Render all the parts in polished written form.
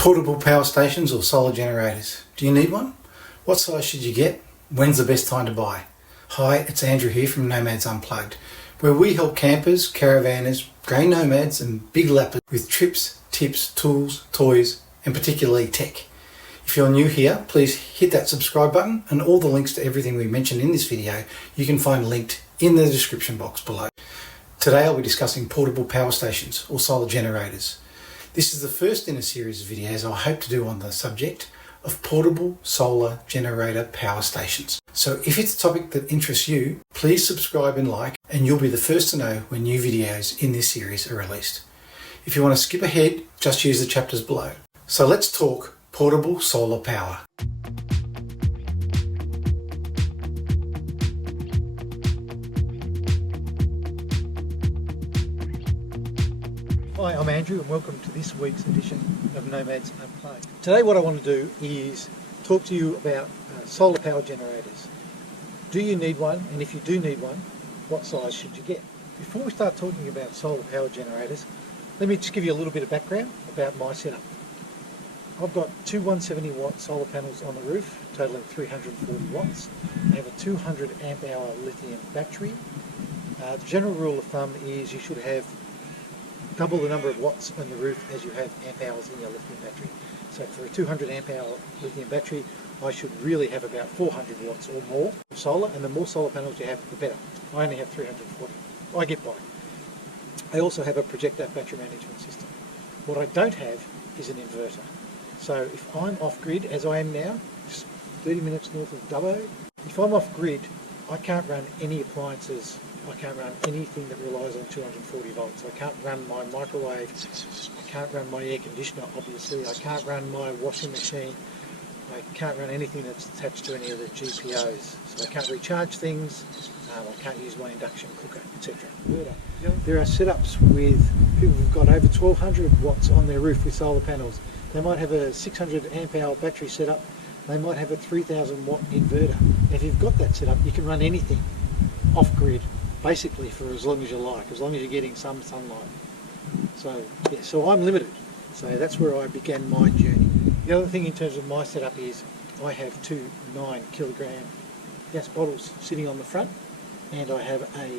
Portable power stations or solar generators. Do you need one? What size should you get? When's the best time to buy? Hi, it's Andrew here from Nomads Unplugged, where we help campers, caravanners, grey nomads and big lappers with trips, tips, tools, toys and particularly tech. If you're new here, please hit that subscribe button, and all the links to everything we mentioned in this video you can find linked in the description box below. Today I'll be discussing portable power stations or solar generators. This is the first in a series of videos I hope to do on the subject of portable solar generator power stations. So if it's a topic that interests you, please subscribe and like, and you'll be the first to know when new videos in this series are released. If you want to skip ahead, just use the chapters below. So let's talk portable solar power. Hi, I'm Andrew and welcome to this week's edition of Nomads Unplugged. Today what I want to do is talk to you about solar power generators. Do you need one? And if you do need one, what size should you get? Before we start talking about solar power generators, let me just give you a little bit of background about my setup. I've got two 170 watt solar panels on the roof, totaling 340 watts. I have a 200 amp hour lithium battery. The general rule of thumb is you should have double the number of watts on your roof as you have amp hours in your lithium battery. So for a 200 amp hour lithium battery, I should really have about 400 watts or more of solar, and the more solar panels you have, the better. I only have 340. I get by. I also have a projector battery management system. What I don't have is an inverter. So if I'm off grid, as I am now, just 30 minutes north of Dubbo, if I'm off grid, I can't run any appliances. I can't run anything that relies on 240 volts. I can't run my microwave. I can't run my air conditioner, obviously. I can't run my washing machine. I can't run anything that's attached to any of the GPOs. So I can't recharge things. I can't use my induction cooker, etc. There are setups with people who've got over 1200 watts on their roof with solar panels. They might have a 600 amp hour battery setup. They might have a 3000 watt inverter. If you've got that setup, you can run anything off grid, basically for as long as you like, as long as you're getting some sunlight. So yeah, so I'm limited. So that's where I began my journey. The other thing in terms of my setup is I have two 9 kilogram gas bottles sitting on the front, and I have a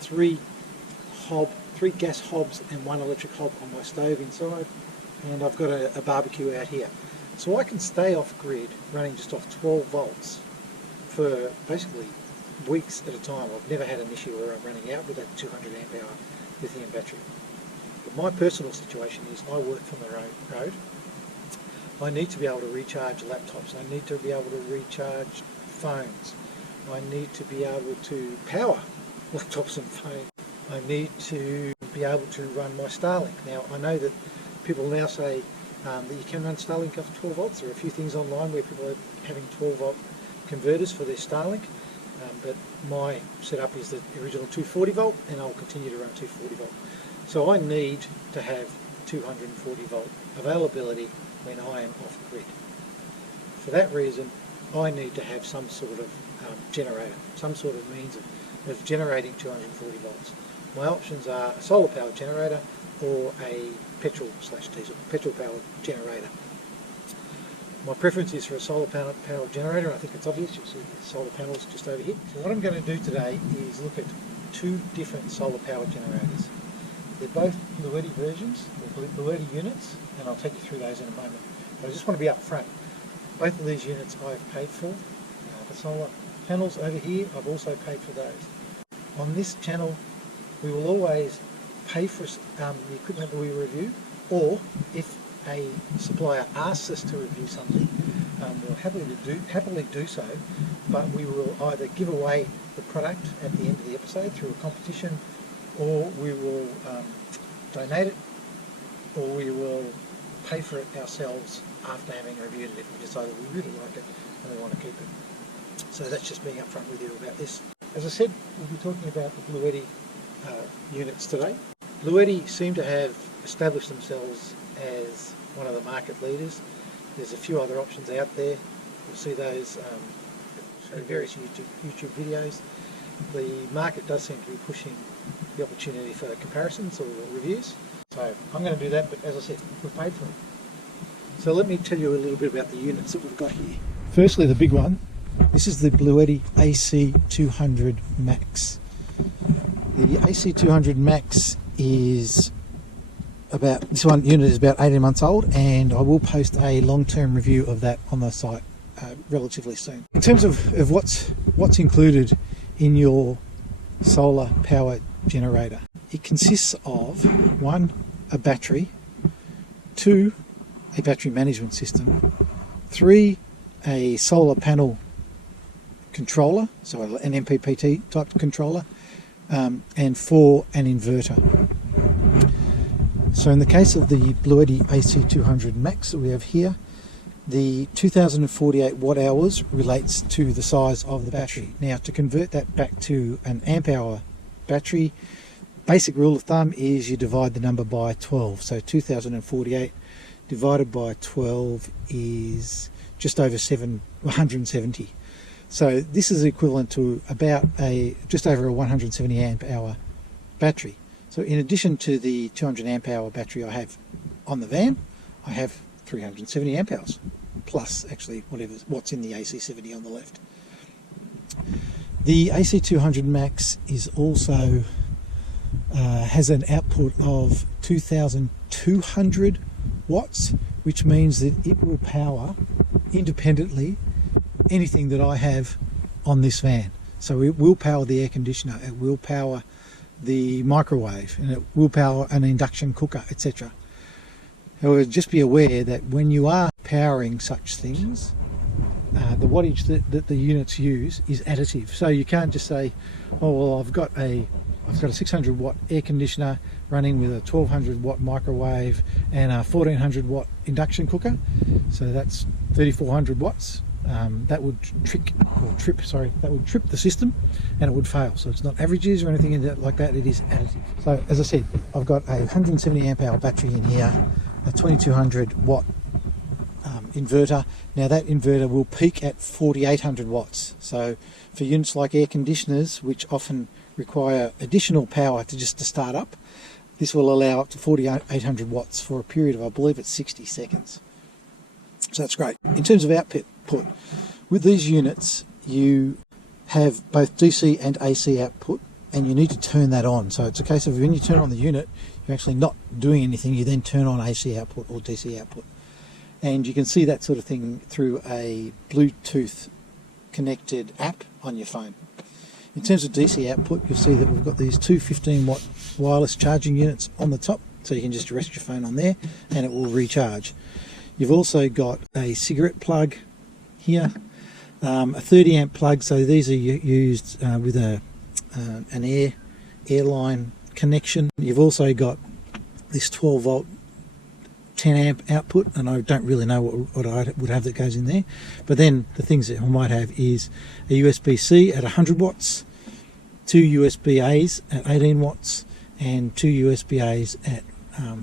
three gas hobs and 1 electric hob on my stove inside, and I've got a barbecue out here. So I can stay off grid running just off 12 volts for basically weeks at a time. I've never had an issue where I'm running out with that 200 amp hour lithium battery. But my personal situation is I work from the road. I need to be able to recharge laptops. I need to be able to recharge phones. I need to be able to power laptops and phones. I need to be able to run my Starlink. Now I know that people now say that you can run Starlink up to 12 volts. There are a few things online where people are having 12 volt converters for their Starlink. But my setup is the original 240 volt, and I'll continue to run 240 volt. So I need to have 240 volt availability when I am off grid. For that reason, I need to have some sort of generator, some sort of means of generating 240 volts. My options are a solar powered generator or a petrol/diesel, petrol powered generator. My preference is for a solar powered generator. I think it's obvious. You'll see the solar panels just over here. So what I'm going to do today is look at two different solar powered generators. They're both Bluetti versions, they're Bluetti units, and I'll take you through those in a moment. But I just want to be up front. Both of these units I've paid for. The solar panels over here, I've also paid for those. On this channel, we will always pay for the equipment that we review, or if a supplier asks us to review something, we'll happily do so, but we will either give away the product at the end of the episode through a competition, or we will donate it, or we will pay for it ourselves after having reviewed it if we decide that we really like it and we want to keep it. So that's just being upfront with you about this. As I said, we'll be talking about the Bluetti units today. Bluetti seem to have established themselves as one of the market leaders. There's a few other options out there. You'll see those in various YouTube videos. The market does seem to be pushing the opportunity for comparisons or reviews. So I'm going to do that, but as I said, we've paid for them. So let me tell you a little bit about the units that we've got here. Firstly, the big one. This is the Bluetti AC200 Max. The AC200 Max is this one unit is about 18 months old, and I will post a long-term review of that on the site relatively soon. In terms of what's included in your solar power generator, it consists of 1, a battery, 2, a battery management system, 3, a solar panel controller, so an MPPT type controller, and 4, an inverter. So in the case of the Bluetti AC200 Max that we have here, the 2048 watt hours relates to the size of the battery. Now, to convert that back to an amp hour battery, basic rule of thumb is you divide the number by 12. So 2048 divided by 12 is just over 170. So this is equivalent to about just over a 170 amp hour battery. So in addition to the 200 amp hour battery I have on the van, I have 370 amp hours, plus actually what's in the AC70 on the left. The AC200 Max is also has an output of 2,200 watts, which means that it will power independently anything that I have on this van. So it will power the air conditioner, it will power the microwave, and it will power an induction cooker, etc. However, just be aware that when you are powering such things, the wattage that the units use is additive. So you can't just say, oh well, I've got a 600 watt air conditioner running with a 1200 watt microwave and a 1400 watt induction cooker, so that's 3400 watts. That would trip the system, and it would fail. So it's not averages or anything like that, it is additive. So as I said, I've got a 170 amp hour battery in here, a 2200 watt inverter. Now that inverter will peak at 4800 watts. So for units like air conditioners, which often require additional power to start up, this will allow up to 4800 watts for a period of, I believe it's 60 seconds. So that's great. In terms of output, with these units you have both DC and AC output, and you need to turn that on. So it's a case of when you turn on the unit, you're actually not doing anything, you then turn on AC output or DC output. And you can see that sort of thing through a Bluetooth connected app on your phone. In terms of DC output, you'll see that we've got these two 15 watt wireless charging units on the top, so you can just rest your phone on there and it will recharge. You've also got a cigarette plug here, a 30 amp plug, so these are used with an airline connection. You've also got this 12 volt 10 amp output, and I don't really know what I would have that goes in there, but then the things that I might have is a USB-C at 100 watts, two USB-A's at 18 watts, and two USB-A's at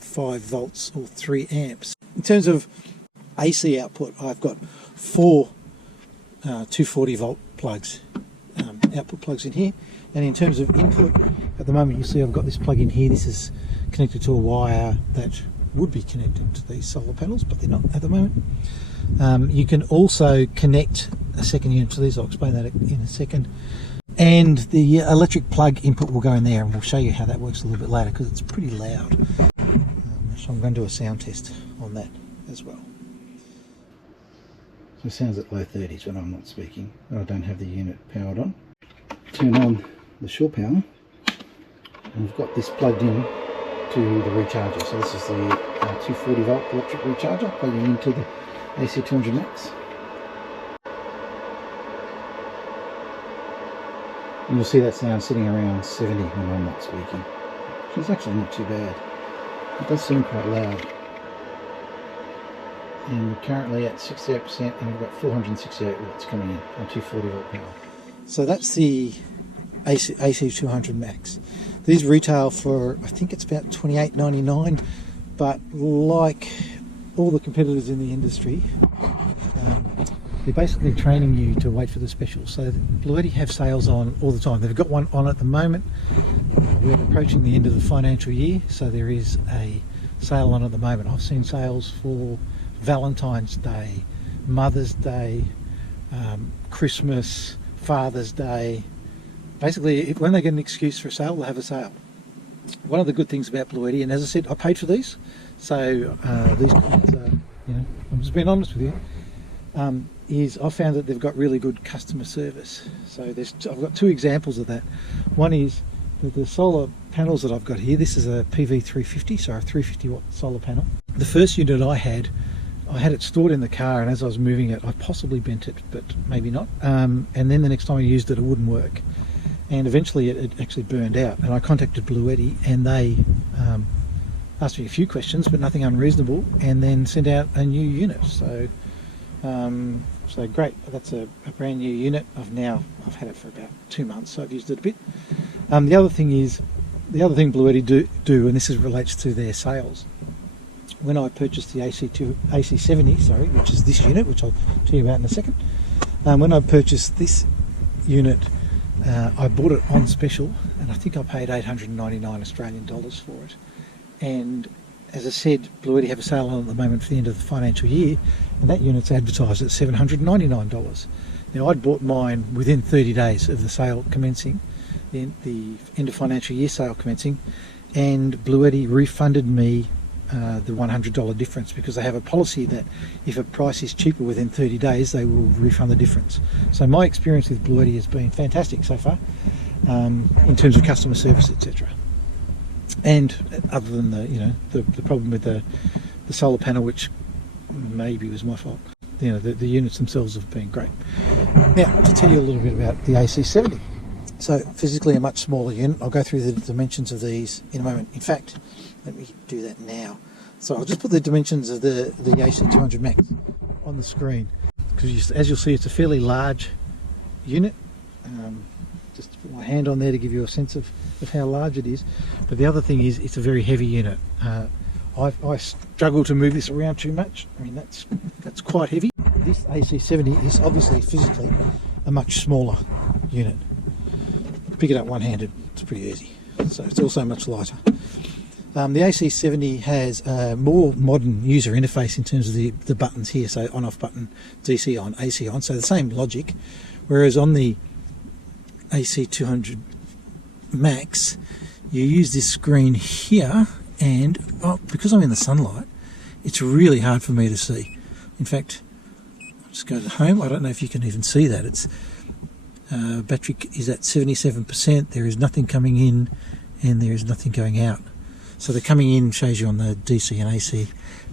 5 volts or 3 amps. In terms of AC output, I've got 4 240 volt plugs, output plugs in here. And in terms of input, at the moment you see I've got this plug in here. This is connected to a wire that would be connected to these solar panels, but they're not at the moment. You can also connect a second unit to these. I'll explain that in a second. And the electric plug input will go in there, and we'll show you how that works a little bit later because it's pretty loud. So I'm going to do a sound test on that as well. So it sounds at low 30s when I'm not speaking, and I don't have the unit powered on. Turn on the shore power, and we've got this plugged in to the recharger. So this is the 240 volt electric recharger plugging into the AC200 Max. And you'll see that sound sitting around 70 when I'm not speaking, which is actually not too bad. It does seem quite loud. And we're currently at 68%, and we've got 468 watts coming in on 240 volt power. So that's the AC200 Max. These retail for, I think it's about $28.99, but like all the competitors in the industry, they're basically training you to wait for the specials. So Bluetti have sales on all the time. They've got one on at the moment. We're approaching the end of the financial year, so there is a sale on at the moment. I've seen sales for Valentine's Day, Mother's Day, Christmas, Father's Day. Basically, when they get an excuse for a sale, they'll have a sale. One of the good things about Bluetti, and as I said, I paid for these, so these comments are, I'm just being honest with you, is I found that they've got really good customer service. So I've got two examples of that. One is the solar panels that I've got here. This is a PV350, so a 350 watt solar panel. The first unit I had it stored in the car, and as I was moving it, I possibly bent it, but maybe not. And then the next time I used it, it wouldn't work. And eventually it actually burned out, and I contacted Bluetti, and they asked me a few questions, but nothing unreasonable, and then sent out a new unit. So great, that's a brand new unit. I've had it for about 2 months, so I've used it a bit. The other thing Bluetti do, and this relates to their sales. When I purchased the AC70, which is this unit, which I'll tell you about in a second. When I purchased this unit, I bought it on special, and I think I paid 899 Australian dollars for it. And as I said, Bluetti have a sale on at the moment for the end of the financial year, and that unit's advertised at $799. Now, I'd bought mine within 30 days of the sale commencing, the end of financial year sale commencing, and Bluetti refunded me the $100 difference, because they have a policy that if a price is cheaper within 30 days, they will refund the difference. So my experience with Bluetti has been fantastic so far, in terms of customer service, etc. And other than the problem with the solar panel, which maybe was my fault, the units themselves have been great. Now, to tell you a little bit about the AC70. So physically a much smaller unit. I'll go through the dimensions of these in a moment. In fact, let me do that now. So I'll just put the dimensions of the AC200 Max on the screen, because as you'll see, it's a fairly large unit. Just put my hand on there to give you a sense of how large it is. But the other thing is, it's a very heavy unit. I struggle to move this around too much. I mean, that's quite heavy. This AC70 is obviously physically a much smaller unit. Pick it up one-handed, it's pretty easy. So it's also much lighter. The AC70 has a more modern user interface in terms of the buttons here, so on-off button, DC on, AC on, so the same logic. Whereas on the AC200 Max, you use this screen here, and because I'm in the sunlight, it's really hard for me to see. In fact, I'll just go to home. I don't know if you can even see that. It's battery is at 77%. There is nothing coming in, and there is nothing going out. So the coming in shows you on the DC and AC,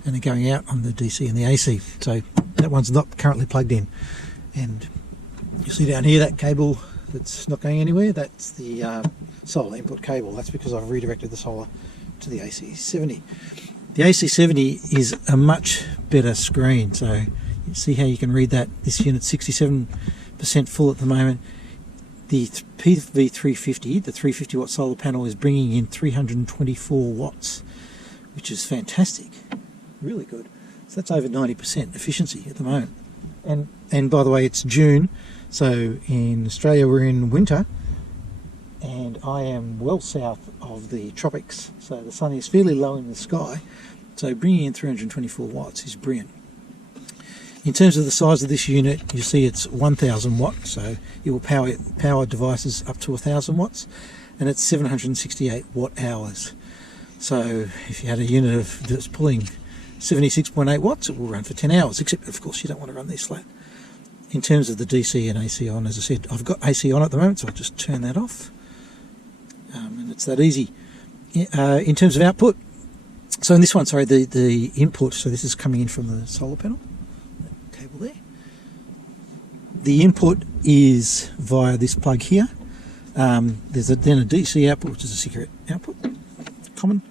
and the going out on the DC and the AC. So that one's not currently plugged in. And you see down here that cable that's not going anywhere, that's the solar input cable. That's because I've redirected the solar to the AC70. The AC70 is a much better screen, so you see how you can read that. This unit's 67% full at the moment. The PV350, the 350 watt solar panel, is bringing in 324 watts, which is fantastic, really good. So that's over 90% efficiency at the moment. And by the way, it's June, so in Australia we're in winter, and I am well south of the tropics, so the sun is fairly low in the sky, so bringing in 324 watts is brilliant. In terms of the size of this unit, you see it's 1000 watts, so it will power devices up to 1000 watts, and it's 768 watt hours. So if you had a unit that's pulling 76.8 watts, it will run for 10 hours, except of course you don't want to run these flat. In terms of the DC and AC on, as I said, I've got AC on at the moment, so I'll just turn that off. And it's that easy. In terms of output, so in this one, sorry, the input, so this is coming in from the solar panel, that cable there. The input is via this plug here. There's then a DC output, which is a secret output, common.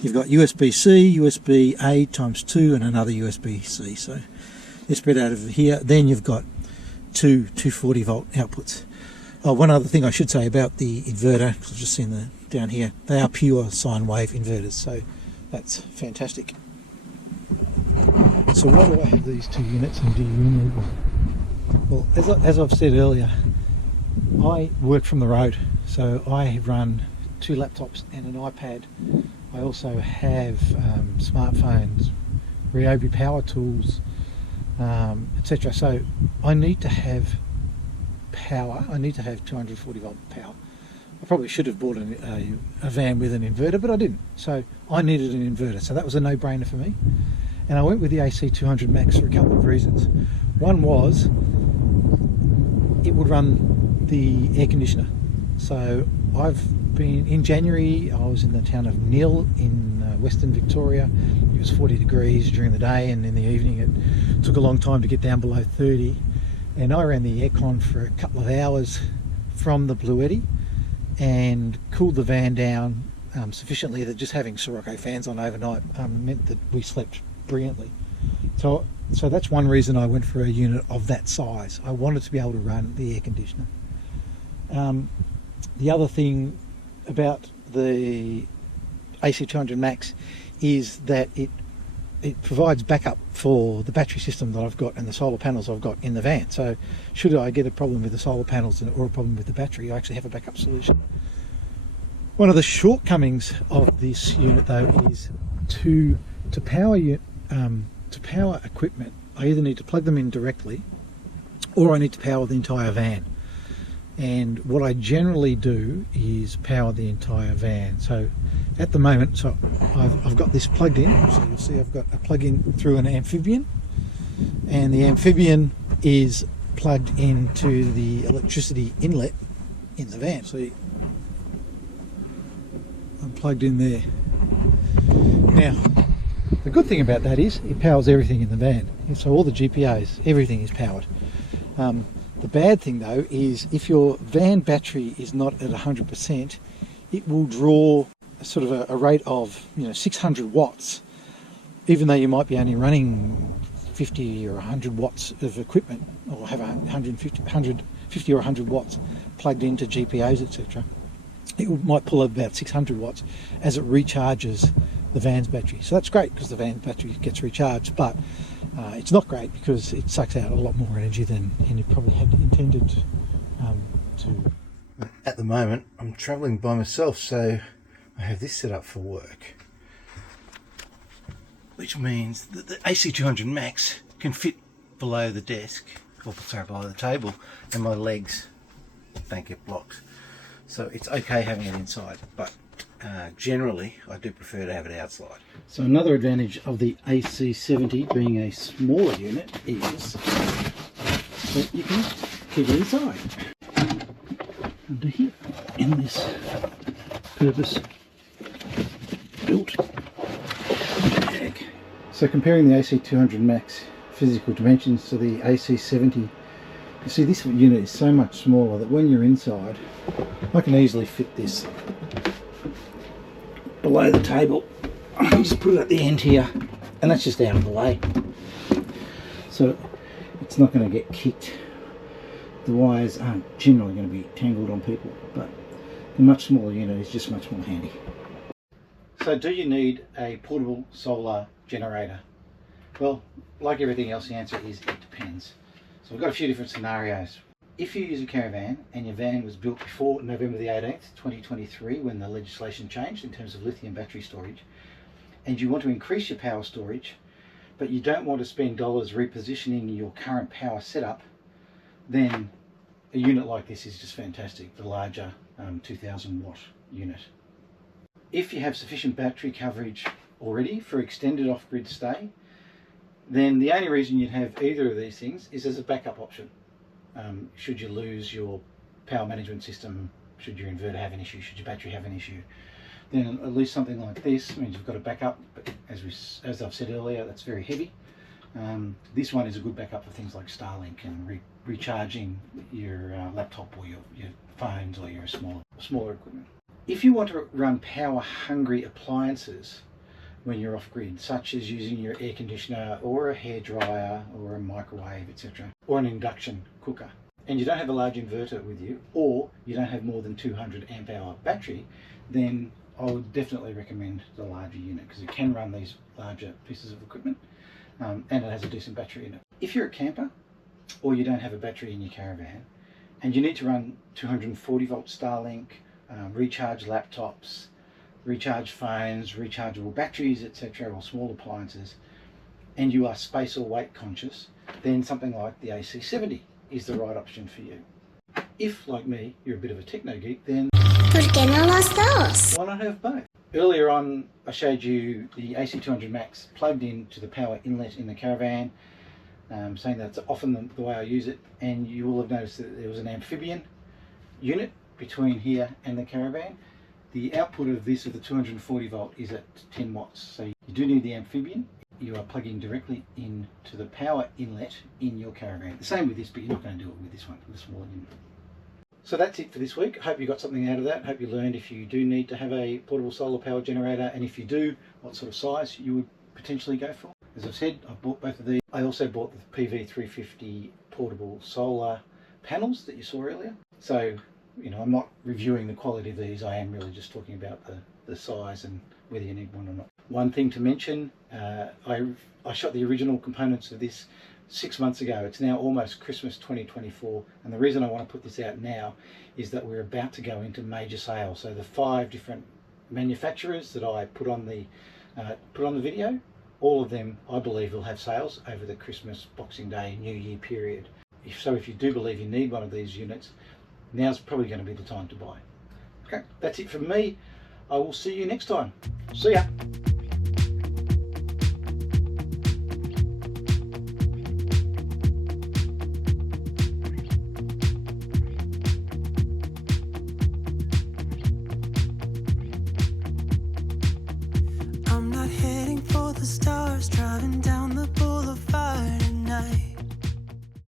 You've got USB-C, USB-A times 2, and another USB-C. So they're spread out over here. Then you've got two 240 volt outputs. One other thing I should say about the inverter, because I've just seen down here, they are pure sine wave inverters, so that's fantastic. So why do I have these two units, and do you need them? Well, as I've said earlier, I work from the road, so I run 2 laptops and an iPad. I also have smartphones, Ryobi power tools, etc. So I need to have power. I need to have 240 volt power. I probably should have bought a van with an inverter, but I didn't. So I needed an inverter. So that was a no-brainer for me. And I went with the AC200 Max for a couple of reasons. One was it would run the air conditioner. So I've been, in January, I was in the town of Nil in Western Victoria. It was 40 degrees during the day, and in the evening it took a long time to get down below 30. And I ran the aircon for a couple of hours from the Bluetti and cooled the van down sufficiently that just having Sirocco fans on overnight meant that we slept brilliantly. So that's one reason I went for a unit of that size. I wanted to be able to run the air conditioner. The other thing about the AC200 Max is that it provides backup for the battery system that I've got and the solar panels I've got in the van. So should I get a problem with the solar panels or a problem with the battery, I actually have a backup solution. One of the shortcomings of this unit though is to power equipment, I either need to plug them in directly or I need to power the entire van. And what I generally do is power the entire van. So at the moment, so I've got this plugged in. So you'll see I've got a plug-in through an amphibian, and the amphibian is plugged into the electricity inlet in the van. See, I'm plugged in there. Now, the good thing about that is it powers everything in the van. So all the GPIOs, everything is powered. The bad thing though is if your van battery is not at 100%, it will draw sort of a rate of 600 watts, even though you might be only running 50 or 100 watts of equipment, or have 150 or 100 watts plugged into GPIOs, etc. It might pull up about 600 watts as it recharges the van's battery. So that's great because the van battery gets recharged, but it's not great because it sucks out a lot more energy than you probably had intended to. At the moment, I'm travelling by myself, so I have this set up for work, which means that the AC200 Max can fit below the desk, or sorry, below the table, and my legs don't get blocked. So it's okay having it inside, but generally I do prefer to have it outside. So another advantage of the AC70 being a smaller unit is that you can keep it inside under here in this purpose built bag. So comparing the AC200 Max physical dimensions to the AC70, you see this unit is so much smaller that when you're inside, I can easily fit this below the table. I can just put it at the end here, and that's just out of the way, so it's not going to get kicked. The wires aren't generally going to be tangled on people, but the much smaller unit is just much more handy. So do you need a portable solar generator? Well, like everything else, the answer is it depends. So we've got a few different scenarios. If you use a caravan and your van was built before November the 18th, 2023, when the legislation changed in terms of lithium battery storage, and you want to increase your power storage, but you don't want to spend dollars repositioning your current power setup, then a unit like this is just fantastic, the larger 2000 watt unit. If you have sufficient battery coverage already for extended off-grid stay, then the only reason you'd have either of these things is as a backup option. Should you lose your power management system, should your inverter have an issue, should your battery have an issue, then at least something like this means you've got a backup. But as I've said earlier, that's very heavy. This one is a good backup for things like Starlink and recharging your laptop or your phones or your smaller equipment. If you want to run power hungry appliances when you're off grid, such as using your air conditioner or a hairdryer or a microwave, etc., or an induction cooker, and you don't have a large inverter with you, or you don't have more than 200 amp hour battery, then I would definitely recommend the larger unit because it can run these larger pieces of equipment, and it has a decent battery in it. If you're a camper or you don't have a battery in your caravan and you need to run 240 volt Starlink, recharge laptops, recharge phones, rechargeable batteries, etc., or small appliances, and you are space or weight conscious, then something like the AC70 is the right option for you. If, like me, you're a bit of a techno geek, then ¿Por qué no los dos? why not have both? Earlier on, I showed you the AC200 Max plugged into the power inlet in the caravan, saying that's often the way I use it, and you will have noticed that there was an amphibian unit between here and the caravan. The output of this, of the 240 volt, is at 10 watts, so you do need the amphibian. You are plugging directly into the power inlet in your caravan. The same with this, but you're not going to do it with this one, the smaller unit. So that's it for this week. I hope you got something out of that. I hope you learned if you do need to have a portable solar power generator, and if you do, what sort of size you would potentially go for. As I've said, I've bought both of these. I also bought the PV350 portable solar panels that you saw earlier. So, you know, I'm not reviewing the quality of these. I am really just talking about the size and whether you need one or not. One thing to mention, I shot the original components of this 6 months ago. It's now almost Christmas 2024, and the reason I want to put this out now is that we're about to go into major sales. So the 5 different manufacturers that I put on the video, all of them I believe will have sales over the Christmas, Boxing Day, New Year period. If you do believe you need one of these units, now's probably going to be the time to buy. Okay, that's it from me. I will see you next time. See ya.